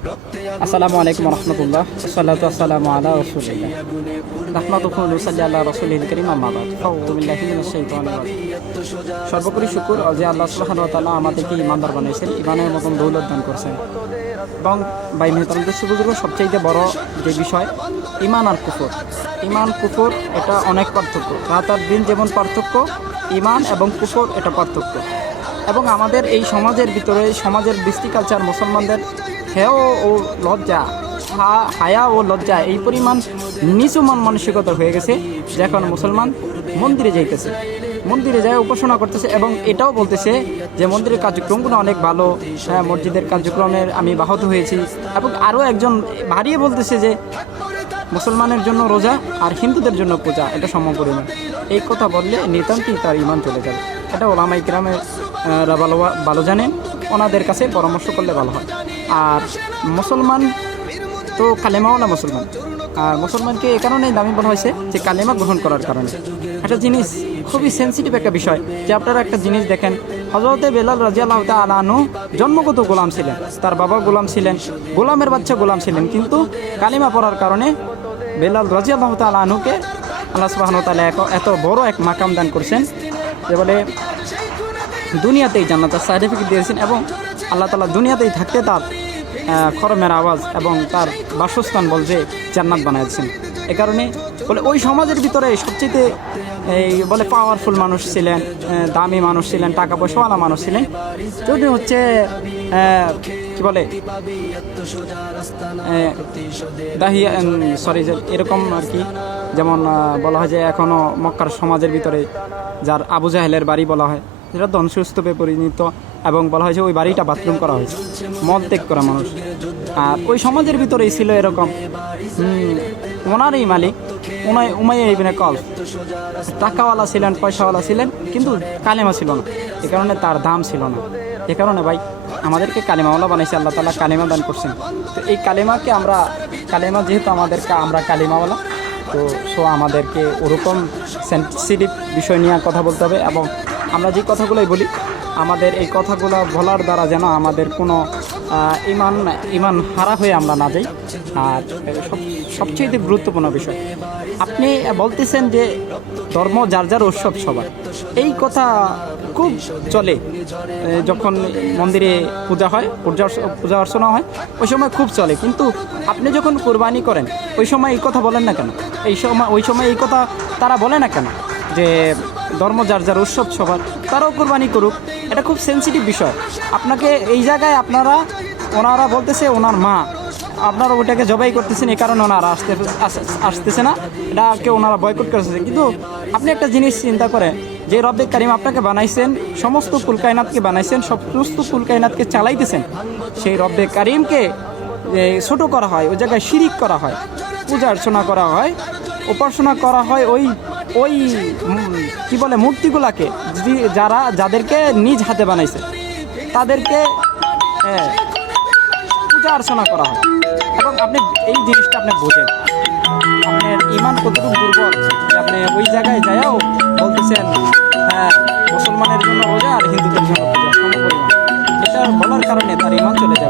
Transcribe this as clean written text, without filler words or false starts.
আসসালামু আলাইকুম রহমতুল্লাহ, সাল্লাতু আসসালামু আলা রাসূলিল্লাহ, রাহমাতুহু ওয়া আলা রাসূলিল কারীম, আম্মা বাদ। আউযু বিল্লাহি মিনাশ শাইতানির রাজিম। সর্বোপরি শুকর যে আল্লাহ সুবহানাহু ওয়া তাআলা আমাদেরকে ঈমানদার বানাইছেন, ঈমানের মতন দৌলত দান করছেন। এবং ভাই মেহতারামদের সুবুজুর্গ, সবচাইতে বড় যে বিষয় ঈমান আর কুফর। ঈমান কুফর এটা অনেক পার্থক্য। রাত আর দিন যেমন পার্থক্য, ঈমান এবং কুফর এটা পার্থক্য। এবং আমাদের এই সমাজের ভিতরে, সমাজের বৃষ্টি কালচার, মুসলমানদের হেয় ও লজ্জা, হায়া ও লজ্জা এই পরিমাণ নিচু মন মানসিকতা হয়ে গেছে যে এখন মুসলমান মন্দিরে যাইতেছে, মন্দিরে যায় উপাসনা করতেছে এবং এটাও বলতেছে যে মন্দিরের কার্যক্রমগুলো অনেক ভালো, মসজিদের কার্যক্রমের আমি বাহত হয়েছি। এবং আরও একজন বাড়িয়ে বলতেছে যে মুসলমানের জন্য রোজা আর হিন্দুদের জন্য পূজা এটা সমপরিমাণ। এই কথা বললে নিতান্তই তার ঈমান চলে যাবে। এটা ওলামায়ে কিরামের ভালো জানেন, ওনাদের কাছে পরামর্শ করলে ভালো হয়। আর মুসলমান তো কালেমাওয়ালা মুসলমান, আর মুসলমানকে এ কারণেই দামি বলা হয়েছে যে কালেমা গ্রহণ করার কারণে। একটা জিনিস খুবই সেন্সিটিভ একটা বিষয়, যে আপনারা একটা জিনিস দেখেন, হযরতে বেলাল রাদিয়াল্লাহু তাআলা আনহু জন্মগত গোলাম ছিলেন, তার বাবা গোলাম ছিলেন, গোলামের বাচ্চা গোলাম ছিলেন, কিন্তু কালিমা পড়ার কারণে বেলাল রাদিয়াল্লাহু তাআলা আনহুকে আল্লাহ সুবহানাহু ওয়া তাআলা এত বড় এক মাকাম দান করছেন যে বলে দুনিয়াতেই জান্নাতের সার্টিফিকেট দিয়েছেন। এবং আল্লাহ তাআলা দুনিয়াতেই থাকতে তার খরমের আওয়াজ এবং তার বাসস্থান বলছে জান্নাত বানাইছেন। এ কারণে বলে ওই সমাজের ভিতরে সবচেয়ে এই বলে পাওয়ারফুল মানুষ ছিলেন, দামি মানুষ ছিলেন, টাকা পয়সাওয়ালা মানুষ ছিলেন। যদি হচ্ছে কি বলে দাহিয়া সরি এরকম আর কি, যেমন বলা হয় যে এখনও মক্কার সমাজের ভিতরে যার আবু জাহেলের বাড়ি বলা হয়, যেটা ধ্বংসস্তূপে পরিণত, এবং বলা হয় যে ওই বাড়িটা বাথরুম করা হয়েছে, মল ত্যাগ করা মানুষ। আর ওই সমাজের ভিতরেই ছিল এরকম ওনারই মালিক উমাইয়া ইবনে খালদ, টাকাওয়ালা ছিলেন, পয়সাওয়ালা ছিলেন, কিন্তু কালেমা ছিল না। এ কারণে তার দাম ছিল না। এ কারণে ভাই আমাদেরকে কালেমাওয়ালা বানাইছে আল্লাহ তাআলা, কালেমা দান করছেন। তো এই কালেমাকে কালেমা যেহেতু আমরা কালেমাওয়ালা, তো আমাদেরকে ওরকম সেন্সিটিভ বিষয় নিয়ে কথা বলতে হবে। এবং আমরা যে কথাগুলোই বলি, আমাদের এই কথাগুলো বলার দ্বারা যেন আমাদের কোনো ইমান হারা হয়ে আমরা না যাই। আর সবচেয়ে গুরুত্বপূর্ণ বিষয়, আপনি বলতেছেন যে ধর্ম যার যার উৎসব সবার, এই কথা খুব চলে যখন মন্দিরে পূজা হয়, পূজা অর্চনা হয়, ওই সময় খুব চলে। কিন্তু আপনি যখন কোরবানি করেন ওই সময় এই কথা বলেন না কেন? ওই সময় এই কথা তারা বলে না কেন যে ধর্ম যার যার উৎসব সবার, তারাও কোরবানি করুক? এটা খুব সেন্সিটিভ বিষয়। আপনাকে এই জায়গায় ওনারা বলতেছে ওনার মা, আপনারা ওটাকে জবাই করতেছেন, এই কারণে ওনারা আসতেছে না, এটাকে ওনারা বয়কট করেছে। কিন্তু আপনি একটা জিনিস চিন্তা করেন, যে রব্বে কারিম আপনাকে বানাইছেন, সমস্ত কুলকায়নাতকে বানাইছেন, সমস্ত কুলকায়নাতকে চালাইতেছেন, সেই রব্বে কারিমকে ছোটো করা হয়, ওই জায়গায় শিরিক করা হয়, পূজা অর্চনা করা হয়, উপাসনা করা হয় ওই কি বলে মূর্তিগুলাকে, যাদেরকে নিজ হাতে বানাইছে তাদেরকে পূজা অর্চনা করা হয়। এবং আপনি এই জিনিসটা আপনি বোঝেন, আপনার ঈমান কতটুকু দুর্বল যে আপনি ওই জায়গায় যায়ও বলতেছেন মুসলমানের জন্য রোজা আর হিন্দুদের জন্য পূজা সমপরিমাণ। এটা বলার কারণে তার ঈমান চলে যাবে।